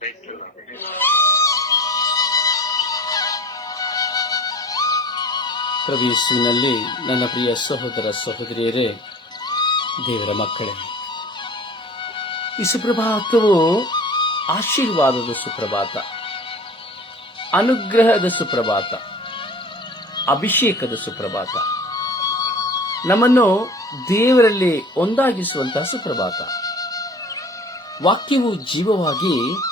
ಪ್ರಭು ನನ್ನ ಪ್ರಿಯ ಸಹೋದರ ಸಹೋದರಿಯರೇ, ದೇವರ ಮಕ್ಕಳೇ. ಈ ಸುಪ್ರಭಾತವು ಆಶೀರ್ವಾದದ ಸುಪ್ರಭಾತ, ಅನುಗ್ರಹದ ಸುಪ್ರಭಾತ, ಅಭಿಷೇಕದ ಸುಪ್ರಭಾತ, ನಮ್ಮನ್ನು ದೇವರಲ್ಲಿ ಒಂದಾಗಿಸುವಂತಹ ಸುಪ್ರಭಾತ. ವಾಕ್ಯವು ಜೀವವಾಗಿ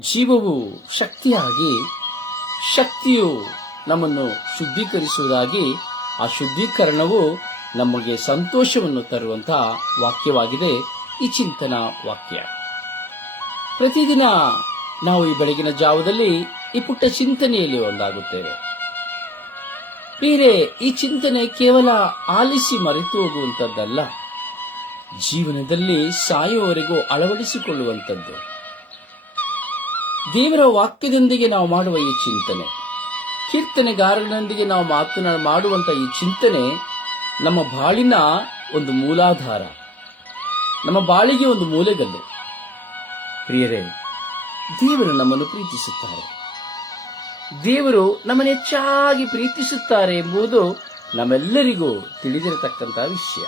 ಜೀವವು ಶಕ್ತಿಯಾಗಿ ಶಕ್ತಿಯು ನಮ್ಮನ್ನು ಶುದ್ಧೀಕರಿಸುವುದಾಗಿ ಆ ಶುದ್ಧೀಕರಣವು ನಮಗೆ ಸಂತೋಷವನ್ನು ತರುವಂತಹ ವಾಕ್ಯವಾಗಿದೆ. ಈ ಚಿಂತನ ವಾಕ್ಯ. ಪ್ರತಿದಿನ ನಾವು ಈ ಬೆಳಗಿನ ಜಾವದಲ್ಲಿ ಈ ಪುಟ್ಟ ಚಿಂತನೆಯಲ್ಲಿ ಒಂದಾಗುತ್ತೇವೆ. ಬೇರೆ ಈ ಚಿಂತನೆ ಕೇವಲ ಆಲಿಸಿ ಮರೆತು ಹೋಗುವಂಥದ್ದಲ್ಲ ಜೀವನದಲ್ಲಿ ಸಾಯುವವರೆಗೂ ಅಳವಡಿಸಿಕೊಳ್ಳುವಂಥದ್ದು ದೇವರ ವಾಕ್ಯದೊಂದಿಗೆ ನಾವು ಮಾಡುವ ಈ ಚಿಂತನೆ ಕೀರ್ತನೆಗಾರನೊಂದಿಗೆ ನಾವು ಮಾತನಾಡ ಮಾಡುವಂತ ಈ ಚಿಂತನೆ ನಮ್ಮ ಬಾಳಿನ ಒಂದು ಮೂಲಾಧಾರ. ನಮ್ಮ ಬಾಳಿಗೆ ಒಂದು ಮೂಲೆಗಲ್ಲು. ಪ್ರಿಯರೇ, ದೇವರು ನಮ್ಮನ್ನು ಪ್ರೀತಿಸುತ್ತಾರೆ. ದೇವರು ನಮ್ಮನ್ನು ಹೆಚ್ಚಾಗಿ ಪ್ರೀತಿಸುತ್ತಾರೆ ಎಂಬುದು ನಮ್ಮೆಲ್ಲರಿಗೂ ತಿಳಿದಿರತಕ್ಕಂತಹ ವಿಷಯ.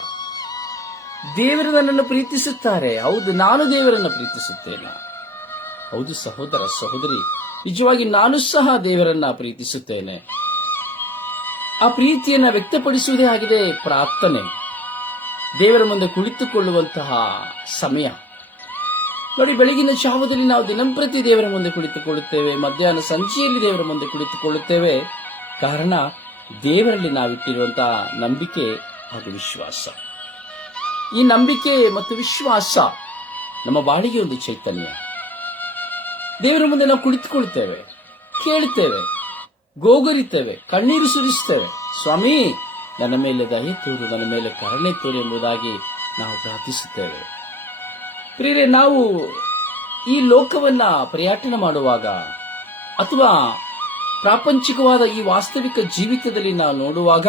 ದೇವರು ನನ್ನನ್ನು ಪ್ರೀತಿಸುತ್ತಾರೆ. ಹೌದು, ನಾನು ದೇವರನ್ನು ಪ್ರೀತಿಸುತ್ತೇನೆ. ಹೌದು ಸಹೋದರ ಸಹೋದರಿ, ನಿಜವಾಗಿ ನಾನು ಸಹ ದೇವರನ್ನ ಪ್ರೀತಿಸುತ್ತೇನೆ. ಆ ಪ್ರೀತಿಯನ್ನ ವ್ಯಕ್ತಪಡಿಸುವುದೇ ಆಗಿದೆ ಪ್ರಾರ್ಥನೆ. ದೇವರ ಮುಂದೆ ಕುಳಿತುಕೊಳ್ಳುವಂತಹ ಸಮಯ. ನೋಡಿ, ಬೆಳಗಿನ ಜಾವದಲ್ಲಿ ನಾವು ದಿನಂಪ್ರತಿ ದೇವರ ಮುಂದೆ ಕುಳಿತುಕೊಳ್ಳುತ್ತೇವೆ, ಮಧ್ಯಾಹ್ನ ಸಂಜೆಯಲ್ಲಿ ದೇವರ ಮುಂದೆ ಕುಳಿತುಕೊಳ್ಳುತ್ತೇವೆ. ಕಾರಣ, ದೇವರಲ್ಲಿ ನಾವಿಟ್ಟಿರುವಂತಹ ನಂಬಿಕೆ ಹಾಗೂ ವಿಶ್ವಾಸ. ಈ ನಂಬಿಕೆ ಮತ್ತು ವಿಶ್ವಾಸ ನಮ್ಮ ಬಾಳಿಗೆ ಒಂದು ಚೈತನ್ಯ. ದೇವರ ಮುಂದೆ ನಾವು ಕುಳಿತುಕೊಳ್ತೇವೆ ಕೇಳುತ್ತೇವೆ, ಗೋಗರಿತೇವೆ, ಕಣ್ಣೀರು ಸುರಿಸುತ್ತೇವೆ. ಸ್ವಾಮಿ, ನನ್ನ ಮೇಲೆ ದಯೆ ತೋರು, ನನ್ನ ಮೇಲೆ ಕರುಣೆ ತೋರು ಎಂಬುದಾಗಿ ನಾವು ಪ್ರಾರ್ಥಿಸುತ್ತೇವೆ. ಪ್ರಿಯರೇ, ನಾವು ಈ ಲೋಕವನ್ನ ಪರ್ಯಟನೆ ಮಾಡುವಾಗ ಅಥವಾ ಪ್ರಾಪಂಚಿಕವಾದ ಈ ವಾಸ್ತವಿಕ ಜೀವಿತದಲ್ಲಿ ನಾವು ನೋಡುವಾಗ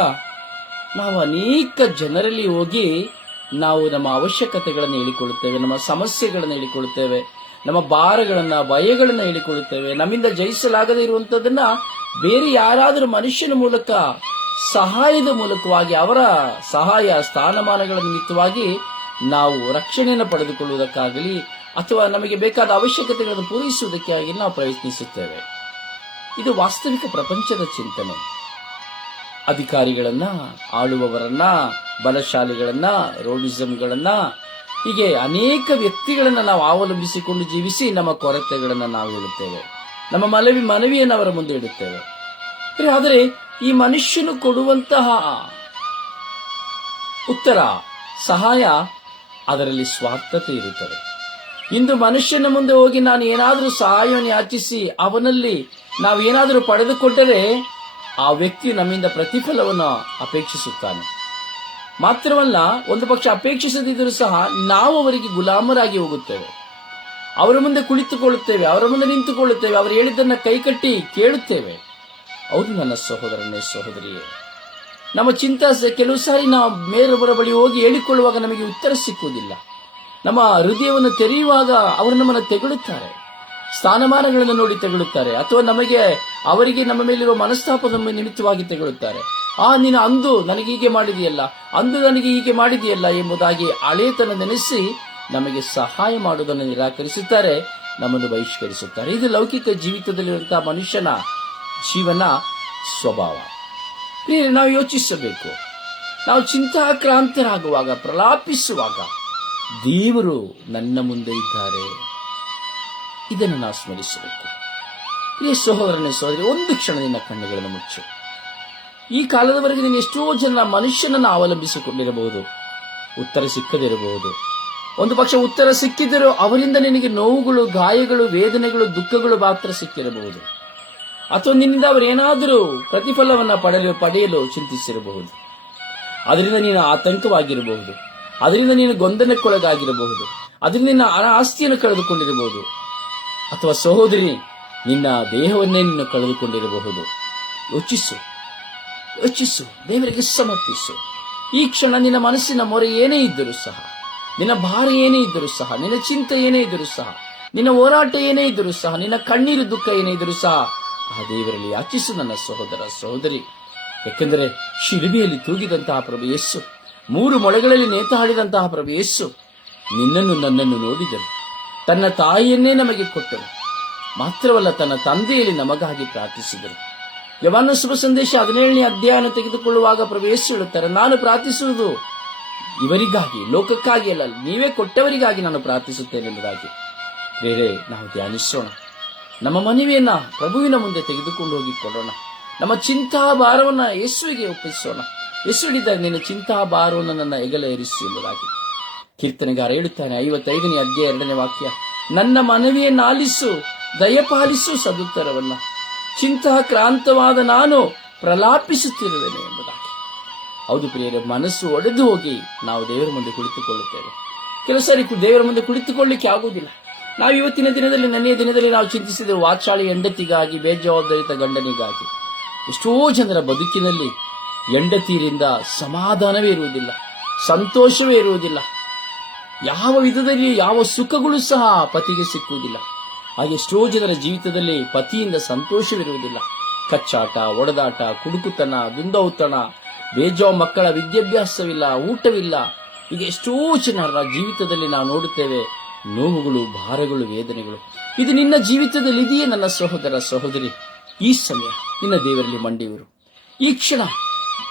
ನಾವು ಅನೇಕ ಜನರಲ್ಲಿ ಹೋಗಿ ನಾವು ನಮ್ಮ ಅವಶ್ಯಕತೆಗಳನ್ನು ಹೇಳಿಕೊಳ್ಳುತ್ತೇವೆ, ನಮ್ಮ ಸಮಸ್ಯೆಗಳನ್ನು ಹೇಳಿಕೊಳ್ಳುತ್ತೇವೆ ನಮ್ಮ ಭಾರಗಳನ್ನ, ಭಯಗಳನ್ನ ಹೇಳಿಕೊಳ್ಳುತ್ತೇವೆ. ನಮ್ಮಿಂದ ಜಯಿಸಲಾಗದೆ ಇರುವಂತದನ್ನ ಬೇರೆ ಯಾರಾದರೂ ಮನುಷ್ಯನ ಮೂಲಕ, ಸಹಾಯದ ಮೂಲಕವಾಗಿ, ಅವರ ಸಹಾಯ ಸ್ಥಾನಮಾನಗಳ ನಿಮಿತ್ತವಾಗಿ ನಾವು ರಕ್ಷಣೆಯನ್ನು ಪಡೆದುಕೊಳ್ಳುವುದಕ್ಕಾಗಲಿ ಅಥವಾ ನಮಗೆ ಬೇಕಾದ ಅವಶ್ಯಕತೆಗಳನ್ನು ಪೂರೈಸುವುದಕ್ಕಾಗಿ ನಾವು ಪ್ರಯತ್ನಿಸುತ್ತೇವೆ. ಇದು ವಾಸ್ತವಿಕ ಪ್ರಪಂಚದ ಚಿಂತನೆ. ಅಧಿಕಾರಿಗಳನ್ನ, ಆಳುವವರನ್ನ, ಬಲಶಾಲಿಗಳನ್ನ, ರೋಡಿಸಂಗಳನ್ನ ಹೀಗೆ ಅನೇಕ ವ್ಯಕ್ತಿಗಳನ್ನು ನಾವು ಅವಲಂಬಿಸಿಕೊಂಡು ಜೀವಿಸಿ ನಮ್ಮ ಕೊರತೆಗಳನ್ನು ನಾವು ಇಡುತ್ತೇವೆ ನಮ್ಮ ಮನವಿ ಮನವಿಯನ್ನು ಅವರ ಮುಂದೆ ಇಡುತ್ತೇವೆ. ಆದರೆ ಈ ಮನುಷ್ಯನು ಕೊಡುವಂತಹ ಉತ್ತರ, ಸಹಾಯ ಅದರಲ್ಲಿ ಸ್ವಾರ್ಥತೆ ಇರುತ್ತದೆ. ಇಂದು ಮನುಷ್ಯನ ಮುಂದೆ ಹೋಗಿ ನಾನು ಏನಾದರೂ ಸಹಾಯವನ್ನು ಯಾಚಿಸಿ ಅವನಲ್ಲಿ ನಾವು ಏನಾದರೂ ಪಡೆದುಕೊಂಡರೆ ಆ ವ್ಯಕ್ತಿ ನಮ್ಮಿಂದ ಪ್ರತಿಫಲವನ್ನು ಅಪೇಕ್ಷಿಸುತ್ತಾನೆ. ಮಾತ್ರವಲ್ಲ, ಒಂದು ಪಕ್ಷ ಅಪೇಕ್ಷಿಸದಿದ್ದರೂ ಸಹ ನಾವು ಅವರಿಗೆ ಗುಲಾಮರಾಗಿ ಹೋಗುತ್ತೇವೆ. ಅವರ ಮುಂದೆ ಕುಳಿತುಕೊಳ್ಳುತ್ತೇವೆ, ಅವರ ಮುಂದೆ ನಿಂತುಕೊಳ್ಳುತ್ತೇವೆ, ಅವರು ಹೇಳಿದ್ದನ್ನ ಕೈಕಟ್ಟಿ ಕೇಳುತ್ತೇವೆ. ಹೌದು ನನ್ನ ಸಹೋದರನೇ ಸಹೋದರಿಯೇ, ನಮ್ಮ ಚಿಂತ ಕೆಲವು ಸಾರಿ ನಾವು ಮೇರೊಬ್ಬರ ಬಳಿ ಹೋಗಿ ಹೇಳಿಕೊಳ್ಳುವಾಗ ನಮಗೆ ಉತ್ತರ ಸಿಕ್ಕುವುದಿಲ್ಲ. ನಮ್ಮ ಹೃದಯವನ್ನು ತೆರೆಯುವಾಗ ಅವರು ನಮ್ಮನ್ನು ತೆಗಳುತ್ತಾರೆ, ಸ್ಥಾನಮಾನಗಳನ್ನು ನೋಡಿ ತೆಗಳುತ್ತಾರೆ, ಅಥವಾ ನಮಗೆ ಅವರಿಗೆ ನಮ್ಮ ಮೇಲಿರುವ ಮನಸ್ತಾಪದ ನಿಮಿತ್ತವಾಗಿ ತೆಗಳುತ್ತಾರೆ. ಆ ನೀನು ಅಂದು ನನಗೆ ಹೀಗೆ ಮಾಡಿದೆಯಲ್ಲ, ಅಂದು ನನಗೆ ಹೀಗೆ ಮಾಡಿದೆಯಲ್ಲ ಎಂಬುದಾಗಿ ಹಳೇತನ ನೆನೆಸಿ ನಮಗೆ ಸಹಾಯ ಮಾಡುವುದನ್ನು ನಿರಾಕರಿಸುತ್ತಾರೆ, ನಮ್ಮನ್ನು ಬಹಿಷ್ಕರಿಸುತ್ತಾರೆ. ಇದು ಲೌಕಿಕ ಜೀವಿತದಲ್ಲಿರುವಂತಹ ಮನುಷ್ಯನ ಜೀವನ ಸ್ವಭಾವ. ನಾವು ಯೋಚಿಸಬೇಕು. ನಾವು ಚಿಂತಾಕ್ರಾಂತರಾಗುವಾಗ, ಪ್ರಲಾಪಿಸುವಾಗ ದೇವರು ನನ್ನ ಮುಂದೆ ಇದ್ದಾರೆ. ಇದನ್ನು ನಾವು ಸ್ಮರಿಸಬೇಕು. ಈ ಸಹೋದರನೇ, ಸಹೋದರಿ, ಒಂದು ಕ್ಷಣ ನಿನ್ನ ಕಣ್ಣುಗಳನ್ನು ಮುಚ್ಚು. ಈ ಕಾಲದವರೆಗೆ ನೀನು ಎಷ್ಟೋ ಜನ ಮನುಷ್ಯನನ್ನು ಅವಲಂಬಿಸಿಕೊಂಡಿರಬಹುದು. ಉತ್ತರ ಸಿಕ್ಕದಿರಬಹುದು. ಒಂದು ಪಕ್ಷ ಉತ್ತರ ಸಿಕ್ಕಿದರೂ ಅವರಿಂದ ನಿನಗೆ ನೋವುಗಳು, ಗಾಯಗಳು, ವೇದನೆಗಳು, ದುಃಖಗಳು ಮಾತ್ರ ಸಿಕ್ಕಿರಬಹುದು. ಅಥವಾ ನಿನ್ನಿಂದ ಅವರೇನಾದರೂ ಪ್ರತಿಫಲವನ್ನು ಪಡೆಯಲು ಪಡೆಯಲು ಚಿಂತಿಸಿರಬಹುದು. ಅದರಿಂದ ನೀನು ಆತಂಕವಾಗಿರಬಹುದು. ಅದರಿಂದ ನೀನು ಗೊಂದಲಕ್ಕೊಳಗಾಗಿರಬಹುದು. ಅದರಿಂದ ನಿನ್ನ ಆಸ್ತಿಯನ್ನು ಕಳೆದುಕೊಂಡಿರಬಹುದು. ಅಥವಾ ಸಹೋದರಿ, ನಿನ್ನ ದೇಹವನ್ನೇ ನೀನು ಕಳೆದುಕೊಂಡಿರಬಹುದು. ಯೋಚಿಸು. ಯೋಚಿಸು, ದೇವರಿಗೆ ಸಮರ್ಪಿಸು. ಈ ಕ್ಷಣ ನಿನ್ನ ಮನಸ್ಸಿನ ಮೊರೆ ಏನೇ ಇದ್ದರೂ ಸಹ, ನಿನ್ನ ಭಾರ ಏನೇ ಇದ್ದರೂ ಸಹ, ನಿನ್ನ ಚಿಂತೆ ಏನೇ ಇದ್ದರೂ ಸಹ, ನಿನ್ನ ಹೋರಾಟ ಏನೇ ಇದ್ದರೂ ಸಹ, ನಿನ್ನ ಕಣ್ಣೀರು ದುಃಖ ಏನೇ ಇದ್ದರೂ ಸಹ, ಆ ದೇವರಲ್ಲಿ ಯಾಚಿಸು ನನ್ನ ಸಹೋದರ ಸಹೋದರಿ. ಯಾಕೆಂದರೆ ಶಿಲುಬೆಯಲ್ಲಿ ತೂಗಿದಂತಹ ಪ್ರಭು ಯಸ್ಸು ಮೂರು ಮೊಳೆಗಳಲ್ಲಿ ನೇತಾಡಿದಂತಹ ಪ್ರಭು ಯಸ್ಸು ನಿನ್ನನ್ನು ನನ್ನನ್ನು ನೋಡಿದರು ತನ್ನ ತಾಯಿಯನ್ನೇ ನಮಗೆ ಕೊಟ್ಟರು ಮಾತ್ರವಲ್ಲ ತನ್ನ ತಂದೆಯಲ್ಲಿ ನಮಗಾಗಿ ಪ್ರಾರ್ಥಿಸಿದರು ಯವನ ಶುಭ ಸಂದೇಶ ಹದಿನೇಳನೇ ಅಧ್ಯಾಯನ ತೆಗೆದುಕೊಳ್ಳುವಾಗ ಪ್ರವೇಶ ಹೇಳುತ್ತಾರೆ, ನಾನು ಪ್ರಾರ್ಥಿಸುವುದು ಇವರಿಗಾಗಿ, ಲೋಕಕ್ಕಾಗಿ ಅಲ್ಲ, ನೀವೇ ಕೊಟ್ಟವರಿಗಾಗಿ ನಾನು ಪ್ರಾರ್ಥಿಸುತ್ತೇನೆ ಎಂಬುದಾಗಿ. ಬೇರೆ ನಾವು ಧ್ಯಾನಿಸೋಣ. ನಮ್ಮ ಮನವಿಯನ್ನ ಪ್ರಭುವಿನ ಮುಂದೆ ತೆಗೆದುಕೊಂಡು ಹೋಗಿ ಕೊಡೋಣ ನಮ್ಮ ಚಿಂತಾ ಭಾರವನ್ನ ಯೇಸುವಿಗೆ ಒಪ್ಪಿಸೋಣ. ಯೇಸು ಹಿಡಿದಾಗ ನಿನ್ನ ಚಿಂತಾ ಭಾರವನ್ನು ನನ್ನ ಹೆಗಲ ಏರಿಸಿ ಎಂಬುದಾಗಿ. ಕೀರ್ತನೆಗಾರ ಹೇಳುತ್ತಾನೆ, ಐವತ್ತೈದನೇ ಅಧ್ಯಾಯ ಎರಡನೇ ವಾಕ್ಯ, ನನ್ನ ಮನವಿಯನ್ನು ಆಲಿಸು ದಯಪಾಲಿಸು ಸದುತ್ತರವನ್ನ. ಚಿಂತಹ ಕ್ರಾಂತವಾದ ನಾನು ಪ್ರಲಾಪಿಸುತ್ತಿರುವೆನು ಎಂಬುದಾಗಿ. ಹೌದು ಪ್ರಿಯರೇ, ಮನಸ್ಸು ಒಡೆದು ಹೋಗಿ ನಾವು ದೇವರ ಮುಂದೆ ಕುಳಿತುಕೊಳ್ಳುತ್ತೇವೆ. ಕೆಲವು ಸಾರಿ ದೇವರ ಮುಂದೆ ಕುಳಿತುಕೊಳ್ಳಿಕ್ಕೆ ಆಗುವುದಿಲ್ಲ. ನಾವು ಇವತ್ತಿನ ದಿನದಲ್ಲಿ ನೆನೆಯ ದಿನದಲ್ಲಿ ನಾವು ಚಿಂತಿಸಿದರೆ ವಾಚಾಳಿ ಹೆಂಡತಿಗಾಗಿ, ಬೇಜವಾಬ್ದಾರಿತ ಗಂಡನಿಗಾಗಿ, ಎಷ್ಟೋ ಜನರ ಬದುಕಿನಲ್ಲಿ ಹೆಂಡತಿಯರಿಂದ ಸಮಾಧಾನವೇ ಇರುವುದಿಲ್ಲ, ಸಂತೋಷವೇ ಇರುವುದಿಲ್ಲ. ಯಾವ ವಿಧದಲ್ಲಿ ಯಾವ ಸುಖಗಳು ಸಹ ಪತಿಗೆ ಸಿಕ್ಕುವುದಿಲ್ಲ. ಹಾಗೆ ಎಷ್ಟೋ ಜನರ ಜೀವಿತದಲ್ಲಿ ಪತಿಯಿಂದ ಸಂತೋಷವಿರುವುದಿಲ್ಲ. ಕಚ್ಚಾಟ, ಒಡೆದಾಟ, ಕುಡುಕುತನ ದುಂದೌತಣ ಬೇಜೋ ಮಕ್ಕಳ ವಿದ್ಯಾಭ್ಯಾಸವಿಲ್ಲ, ಊಟವಿಲ್ಲ. ಈಗ ಎಷ್ಟೋ ಜನರ ಜೀವಿತದಲ್ಲಿ ನಾವು ನೋಡುತ್ತೇವೆ, ನೋವುಗಳು, ಭಾರಗಳು, ವೇದನೆಗಳು. ಇದು ನಿನ್ನ ಜೀವಿತದಲ್ಲಿ ಇದೆಯೇ ನನ್ನ ಸಹೋದರ, ಸಹೋದರಿ? ಈ ಸಮಯ ನಿನ್ನ ದೇವರಲ್ಲಿ ಮಂಡಿವರು ಈ ಕ್ಷಣ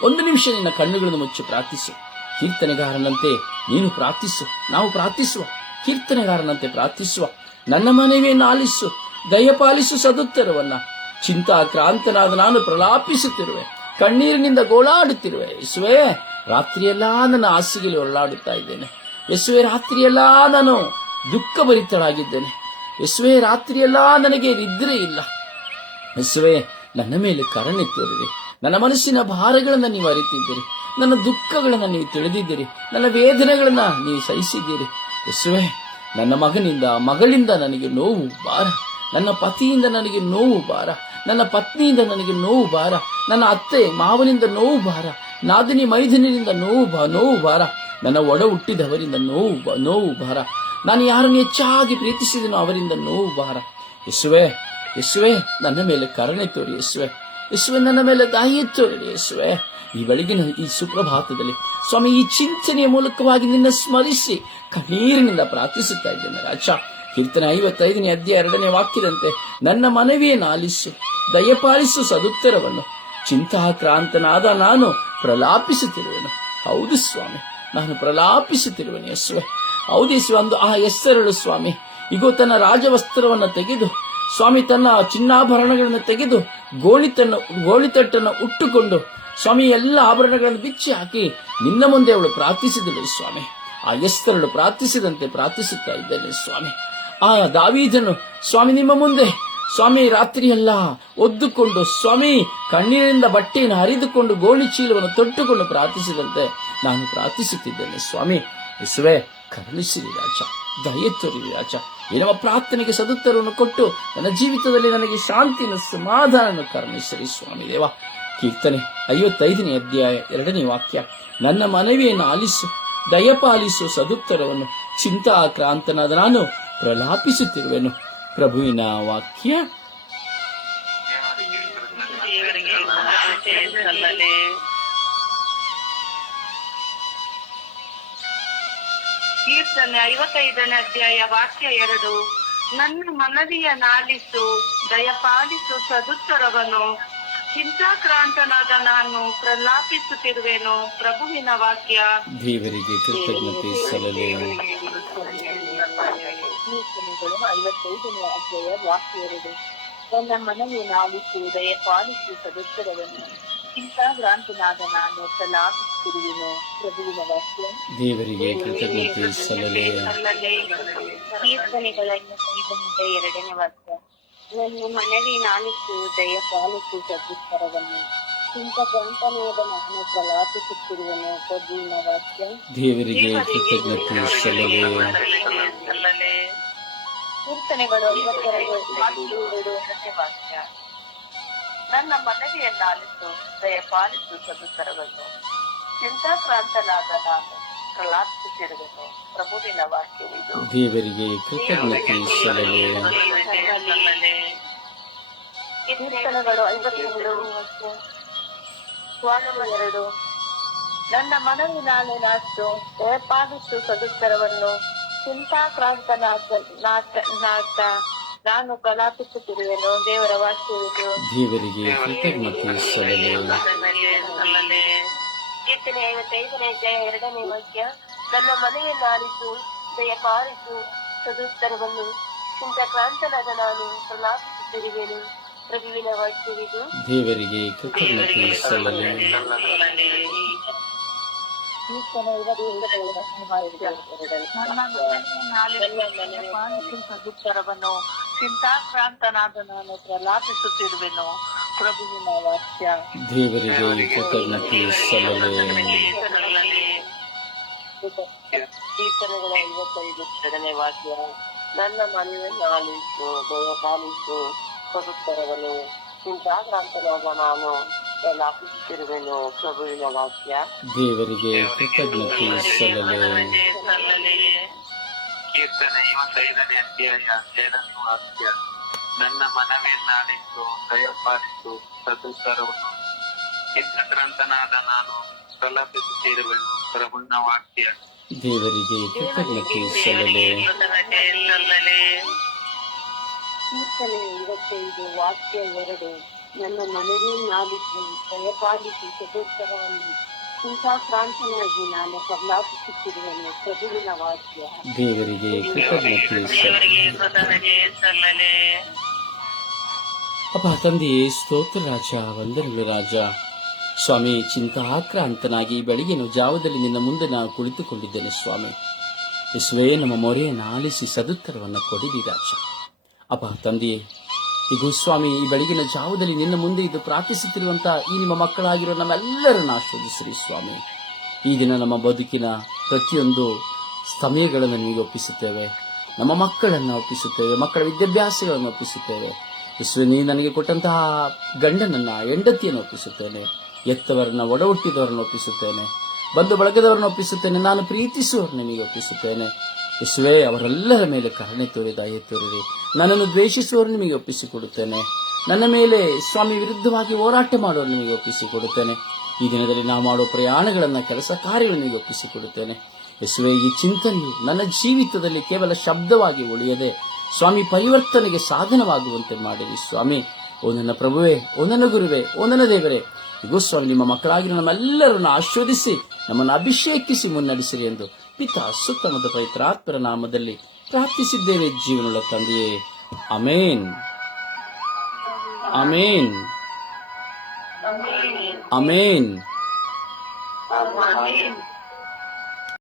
ಒಂದು ನಿಮಿಷ ನಿನ್ನ ಕಣ್ಣುಗಳನ್ನು ಮುಚ್ಚಿ ಪ್ರಾರ್ಥಿಸು. ಕೀರ್ತನೆಗಾರನಂತೆ ನೀನು ಪ್ರಾರ್ಥಿಸು. ನಾವು ಪ್ರಾರ್ಥಿಸುವ. ಕೀರ್ತನೆಗಾರನಂತೆ ಪ್ರಾರ್ಥಿಸುವ. ನನ್ನ ಮನವಿಯನ್ನು ಆಲಿಸು ದಯಪಾಲಿಸು ಸದುತ್ತರವನ್ನ ಚಿಂತಾಕ್ರಾಂತನಾದ ನಾನು ಪ್ರಲಾಪಿಸುತ್ತಿರುವೆ, ಕಣ್ಣೀರಿನಿಂದ ಗೋಳಾಡುತ್ತಿರುವೆ. ಯೇಸುವೆ, ರಾತ್ರಿಯೆಲ್ಲ ನನ್ನ ಹಾಸಿಗೆಯಲ್ಲಿ ಹೊರಳಾಡುತ್ತಾ ಇದ್ದೇನೆ. ಯೇಸುವೆ, ರಾತ್ರಿಯೆಲ್ಲ ನಾನು ದುಃಖ ಭರಿತಳಾಗಿದ್ದೇನೆ ಯೇಸುವೆ, ರಾತ್ರಿಯೆಲ್ಲ ನನಗೆ ನಿದ್ರೆ ಇಲ್ಲ ಯೇಸುವೆ, ನನ್ನ ಮೇಲೆ ಕರುಣೆ ತೋರಿವೆ ನನ್ನ ಮನಸ್ಸಿನ ಭಾರಗಳನ್ನು ನೀವು ಅರಿತಿದ್ದೀರಿ. ನನ್ನ ದುಃಖಗಳನ್ನು ನೀವು ತಿಳಿದಿದ್ದೀರಿ. ನನ್ನ ವೇದನೆಗಳನ್ನು ನೀವು ಸಹಿಸಿದ್ದೀರಿ. ಯೇಸುವೆ ನನ್ನ ಮಗನಿಂದ, ಮಗಳಿಂದ ನನಗೆ ನೋವು ಬಾರ. ನನ್ನ ಪತಿಯಿಂದ ನನಗೆ ನೋವು ಬಾರ. ನನ್ನ ಪತ್ನಿಯಿಂದ ನನಗೆ ನೋವು ಬಾರ. ನನ್ನ ಅತ್ತೆ ಮಾವನಿಂದ ನೋವು ಬಾರ. ನಾದಿನಿ ಮೈದಿನಿಂದ ನೋವು ಬಾ, ನೋವು ಬಾರ. ನನ್ನ ಒಡ ಹುಟ್ಟಿದವರಿಂದ ನೋವು ಬಾ, ನೋವು ಬಾರ. ನಾನು ಯಾರನ್ನು ಹೆಚ್ಚಾಗಿ ಪ್ರೀತಿಸಿದನೋ ಅವರಿಂದ ನೋವು ಬಾರ. ಯಶುವೆ ಯಶುವೆ ನನ್ನ ಮೇಲೆ ಕರುಣೆ ತೋರಿ ಯಶುವೆ ಯಶುವೆ ನನ್ನ ಮೇಲೆ ದಾಯಿ ತೋರಿ ಯೇಸುವೆ. ಈ ಬೆಳಗಿನ ಈ ಸುಪ್ರಭಾತದಲ್ಲಿ ಸ್ವಾಮಿ ಈ ಚಿಂತನೆಯ ಮೂಲಕವಾಗಿ ನಿನ್ನ ಸ್ಮರಿಸಿ ಕಣ್ಣೀರಿನಿಂದ ಪ್ರಾರ್ಥಿಸುತ್ತಾ ಇದ್ದೇನೆ ರಾಜ. ಕೀರ್ತನೆ ಐವತ್ತೈದನೇ ಅಧ್ಯಾಯ ಎರಡನೇ ವಾಕ್ಯದಂತೆ ನನ್ನ ಮನವಿಯೇ ನಾಲಿಸು ದಯಪಾಲಿಸು ಸದುತ್ತರವನ್ನು. ಚಿಂತಾಕ್ರಾಂತನಾದ ನಾನು ಪ್ರಲಾಪಿಸುತ್ತಿರುವೆನು. ಹೌದು ಸ್ವಾಮಿ, ನಾನು ಪ್ರಲಾಪಿಸುತ್ತಿರುವೆನು ಯೇಸುವೆ. ಹೌದು ಯೇಸುವೆ, ಅಂದು ಆ ಹೆಸರಳು ಸ್ವಾಮಿ. ಇಗೋ, ತನ್ನ ರಾಜವಸ್ತ್ರವನ್ನು ತೆಗೆದು, ಸ್ವಾಮಿ ತನ್ನ ಚಿನ್ನಾಭರಣಗಳನ್ನು ತೆಗೆದು ಗೋಳಿತನ್ನು ಗೋಳಿತಟ್ಟನ್ನು ಉಟ್ಟುಕೊಂಡು ಸ್ವಾಮಿ, ಎಲ್ಲ ಆಭರಣಗಳನ್ನು ಬಿಚ್ಚಿ ಹಾಕಿ ನಿನ್ನ ಮುಂದೆ ಅವಳು ಪ್ರಾರ್ಥಿಸಿದಳು ಸ್ವಾಮಿ. ಆ ಎಸ್ತರಳು ಪ್ರಾರ್ಥಿಸಿದಂತೆ ಪ್ರಾರ್ಥಿಸುತ್ತಾ ಇದ್ದೇನೆ ಸ್ವಾಮಿ. ಆ ದಾವೀದನು, ಸ್ವಾಮಿ, ನಿಮ್ಮ ಮುಂದೆ ಸ್ವಾಮಿ, ರಾತ್ರಿಯೆಲ್ಲ ಒದ್ದುಕೊಂಡು ಸ್ವಾಮಿ ಕಣ್ಣೀರಿಂದ ಬಟ್ಟೆಯನ್ನು ಹರಿದುಕೊಂಡು ಗೋಣಿ ಚೀಲವನ್ನು ತೊಟ್ಟುಕೊಂಡು ಪ್ರಾರ್ಥಿಸಿದಂತೆ ನಾನು ಪ್ರಾರ್ಥಿಸುತ್ತಿದ್ದೇನೆ ಸ್ವಾಮಿ. ಇಸುವೆ ಕರುಣಿಸಿರಿ ರಾಜ, ದಯ ತೋರಿ ರಾಜ. ಏನವ ಪ್ರಾರ್ಥನೆಗೆ ಸದುತ್ತರವನ್ನು ಕೊಟ್ಟು ನನ್ನ ಜೀವಿತದಲ್ಲಿ ನನಗೆ ಶಾಂತಿಯನ್ನು, ಸಮಾಧಾನವನ್ನು ಕರುಣಿಸಿರಿ ಸ್ವಾಮಿ ದೇವ. ಕೀರ್ತನೆ ಐವತ್ತೈದನೇ ಅಧ್ಯಾಯ ಎರಡನೇ ವಾಕ್ಯ, ನನ್ನ ಮನವಿಯನ್ನು ಆಲಿಸು, ದಯಪಾಲಿಸು ಸದುತ್ತರವನ್ನು, ಚಿಂತಾಕ್ರಾಂತನಾದ ನಾನು ಪ್ರಲಾಪಿಸುತ್ತಿರುವೆನು. ಪ್ರಭುವಿನ ವಾಕ್ಯ. ಕೀರ್ತನೆ ಐವತ್ತೈದನೇ ಅಧ್ಯಾಯ ವಾಕ್ಯ ಎರಡು, ನನ್ನ ಮನವಿಯ ನಾಲಿಸು ದಯಪಾಲಿಸು ಸದುತ್ತರವನು ಚಿಂತಾಕ್ರಾಂತನಾದ ನಾನು ಪ್ರಲಾಪಿಸುತ್ತಿರುವೆನು. ಪ್ರಭುವಿನ ವಾಕ್ಯ. ದೇವರಿಗೆ ಕೃತಜ್ಞತೆ ಸಲ್ಲಲಿ ನನ್ನ ಐವತ್ತೈದನೇ ಅಧ್ಯಾಯ ವಾಕ್ಯ ಪಾಲಿಸಿ ನನ್ನ ಮನವಿಯನ್ನು ಆಲಿಸು ದಯಪಾಲಿಸು ಸದಸ್ಯರವನ್ನು ಚಿಂತಾಗ್ರಾಂತನಾದ ನಾನು ಪ್ರಲಾಪಿಸುತ್ತಿರುವೆನು. ಪ್ರಭುವಿನ ವಾಕ್ಯ. ದೇವರಿಗೆ ಕೃತಜ್ಞತೆ ಸಲ್ಲಲಿ ಕೀರ್ತನೆಗಳನ್ನು ಕೀರ್ತನೆಗಳ ಎರಡನೇ ವಾಕ್ಯ. ನನ್ನ ಮನವಿಯನ್ನು ಆಲಿಸು ದಯಪಾಲಿಸು ಸದಸ್ಯರವನ್ನು ಗ್ರಂಥನಾದ ನಾನು ಪ್ರಲಾಪಿಸುತ್ತಿರುವನು. ವಾಕ್ಯ. ದೇವರಿಗೆ ಕೃತಜ್ಞತೆ ಸಲ್ಲಲಿ ಸಲ್ಲಲಿ ಕೀರ್ತನೆಗಳು ಐವತ್ತೆರಡು ಎರಡನೇ ವಾಕ್ಯ. ನನ್ನ ಮನವಿಯನ್ನಾಲಿಸು ದಯಪಾಲಿಸು ಸದುತ್ತರವನ್ನು ಚಿಂತಾಕ್ರಾಂತನಾದ ನಾನು ದೇವರಿಗೆ ಕೃತಜ್ಞತೆ ಸಲ್ಲಲು ಎರಡು. ನನ್ನ ಮನವಿ ನಾನು ನಾಚು ದಯಪಾಲಿಸು ಸದುತ್ತರವನ್ನು. ಚಿಂತಾಕ್ರಾಂತ ನಾಚ ನಾಟ ನಾನು ಪ್ರಲಾಪಿಸುತ್ತಿರುವೆನು. ದೇವರ ವಾಕ್ಯವಿದು ದೇವರಿಗೆ ಕೃತಜ್ಞತೆ ಸಲ್ಲಲಿ ಐವತ್ತೈದನೇ ಅಧ್ಯಾಯ ಎರಡನೇ ವಾಕ್ಯ ನನ್ನ ಮನೆಯನ್ನು ಆಲಿಸು ದಯಪಾಲಿಸು ಸದುತ್ತರವನ್ನು. ಚಿಂತಾಕ್ರಾಂತನಾದ ನಾನು ಪ್ರಲಾಪಿಸುತ್ತಿರುವೆನು. ಪ್ರಭುವಿನ ವಾಕ್ಯವಿದು. ದೇವರಿಗೆ ಕೃತಜ್ಞತೆ ಸಲ್ಲಲಿ. ಸದುತ್ತರವನ್ನು. ಚಿಂತಾಕ್ರಾಂತನಾದ ನಾನು ಪ್ರಲಾಪಿಸುತ್ತಿರುವೆನು. ದೇವರಿಗೆ ಕೃತಜ್ಞತೆ ಸಲ್ಲಲಿ ಕೀರ್ತನೆಗಳ ಐವತ್ತೈದು ಎರಡನೇ ವಾಕ್ಯ ನನ್ನ ಮನೆಯನ್ನು ಆಲಿಸು ದಯಪಾಲಿಸು ಸದುತ್ತರವನ್ನು ಚಿಂತಾಕ್ರಾಂತನಾದ ನಾನು ಲಾಪಿಸುತ್ತಿರುವೆನು ಪ್ರಭುವಿನ ವಾಕ್ಯ. ದೇವರಿಗೆ ಕೃತಜ್ಞತೆ ಸಲ್ಲಲಿ ಕೀರ್ತನೆ ಐವತ್ತೈದನೇ ಅಧ್ಯಾಯ ಏಳನೇ ವಾಕ್ಯ. ನನ್ನ ಮನವಿಯನ್ನಾಲಿಸು ದಯಪಾಲಿಸು ಸದುತ್ತರವನ್ನು ಗ್ರಂಥನಾದ ನಾನು ಪ್ರಲಪಿಸುತ್ತಿರುವೆನು ಪ್ರಭುನ ವಾಕ್ಯ ದೇವರಿಗೆ ಕೃತಜ್ಞತೆ ಸಲ್ಲಲಿ. ಕೀರ್ತನೆ ಇವತ್ತೈದು ವಾಕ್ಯ ಎರಡು. ನನ್ನ ಮನೆಯನ್ನಾಲಿಸು ದಯಪಾಲಿಸಿ ಸದುತ್ತರವನ್ನು ದೇವರಿಗೆ ಕೃತಜ್ಞತೆ ಸಲ್ಲಲಿ. ಅಪ್ಪ ತಂದೆಯೇ ಸ್ತೋತ್ರ ರಾಜ ವಂದನೆಗಳು ರಾಜ. ಸ್ವಾಮಿ ಚಿಂತಾಕ್ರಾಂತನಾಗಿ ಬೆಳಗಿನ ಜಾವದಲ್ಲಿ ನಿನ್ನ ಮುಂದೆ ನಾನು ಕುಳಿತುಕೊಂಡಿದ್ದೇನೆ ಸ್ವಾಮಿ. ಇಸ್ವೇ ನಮ್ಮ ಮೊರೆಯನ್ನು ಆಲಿಸಿ ಸದುತ್ತರವನ್ನು ಕೊಡಿರಿ ರಾಜ. ಅಪ್ಪ ತಂದೆಯೇ ಇದು ಸ್ವಾಮಿ, ಈ ಬೆಳಗಿನ ಜಾವದಲ್ಲಿ ನಿನ್ನ ಮುಂದೆ ಇದು ಪ್ರಾರ್ಥಿಸುತ್ತಿರುವಂತಹ ಈ ನಿಮ್ಮ ಮಕ್ಕಳಾಗಿರೋ ನಮ್ಮೆಲ್ಲರನ್ನ ಆಶ್ವದಿಸಿರಿ ಸ್ವಾಮಿ. ಈ ದಿನ ನಮ್ಮ ಬದುಕಿನ ಪ್ರತಿಯೊಂದು ಸಮಯಗಳನ್ನು ನಿಮಗೆ ಒಪ್ಪಿಸುತ್ತೇವೆ. ನಮ್ಮ ಮಕ್ಕಳನ್ನು ಒಪ್ಪಿಸುತ್ತೇವೆ, ಮಕ್ಕಳ ವಿದ್ಯಾಭ್ಯಾಸಗಳನ್ನು ಒಪ್ಪಿಸುತ್ತೇವೆ. ನೀ ನನಗೆ ಕೊಟ್ಟಂತಹ ಗಂಡನನ್ನ, ಹೆಂಡತಿಯನ್ನು ಒಪ್ಪಿಸುತ್ತೇನೆ. ಎತ್ತವರನ್ನ ಒಡಹುಟ್ಟಿದವರನ್ನು ಒಪ್ಪಿಸುತ್ತೇನೆ. ಬಂಧು ಬಳಗದವರನ್ನು ಒಪ್ಪಿಸುತ್ತೇನೆ. ನಾನು ಪ್ರೀತಿಸುವವರನ್ನ ನಿಮಗೆ ಒಪ್ಪಿಸುತ್ತೇನೆ. ಯೇಸುವೆ, ಅವರೆಲ್ಲರ ಮೇಲೆ ಕರುಣೆ ತೋರಿ, ದಯೆ ತೋರಿರಿ ನನ್ನನ್ನು ದ್ವೇಷಿಸುವವರು ನಿಮಗೆ ಒಪ್ಪಿಸಿಕೊಡುತ್ತೇನೆ. ನನ್ನ ಮೇಲೆ ಸ್ವಾಮಿ ವಿರುದ್ಧವಾಗಿ ಹೋರಾಟ ಮಾಡುವವರು ನಿಮಗೆ ಒಪ್ಪಿಸಿಕೊಡುತ್ತೇನೆ. ಈ ದಿನದಲ್ಲಿ ನಾವು ಮಾಡುವ ಪ್ರಯಾಣಗಳನ್ನು, ಕೆಲಸ ಕಾರ್ಯಗಳನ್ನು ಒಪ್ಪಿಸಿಕೊಡುತ್ತೇನೆ. ಯಶುವೆ ಈ ಚಿಂತನೆಯು ನನ್ನ ಜೀವಿತದಲ್ಲಿ ಕೇವಲ ಶಬ್ದವಾಗಿ ಉಳಿಯದೆ, ಸ್ವಾಮಿ ಪರಿವರ್ತನೆಗೆ ಸಾಧನವಾಗುವಂತೆ ಮಾಡಿರಿ. ಸ್ವಾಮಿ, ಓ ನನ್ನ ಪ್ರಭುವೇ, ಓ ನನ್ನ ಗುರುವೇ, ಓ ನನ್ನ ದೇವರೇ ಸ್ವಾಮಿ, ನಿಮ್ಮ ಮಕ್ಕಳಾಗಿ ನಮ್ಮೆಲ್ಲರನ್ನು ಆಶೀರ್ವದಿಸಿ, ನಮ್ಮನ್ನು ಅಭಿಷೇಕಿಸಿ ಮುನ್ನಡೆಸಿರಿ ಎಂದು ಪಿತ ಸುತ್ತಮದ ಪವಿತ್ರಾತ್ಮರ ನಾಮದಲ್ಲಿ ಪ್ರಾರ್ಥಿಸಿದ್ದೇವೆ ಜೀವನದ ತಂದೆಯೇ. Amen amen amen.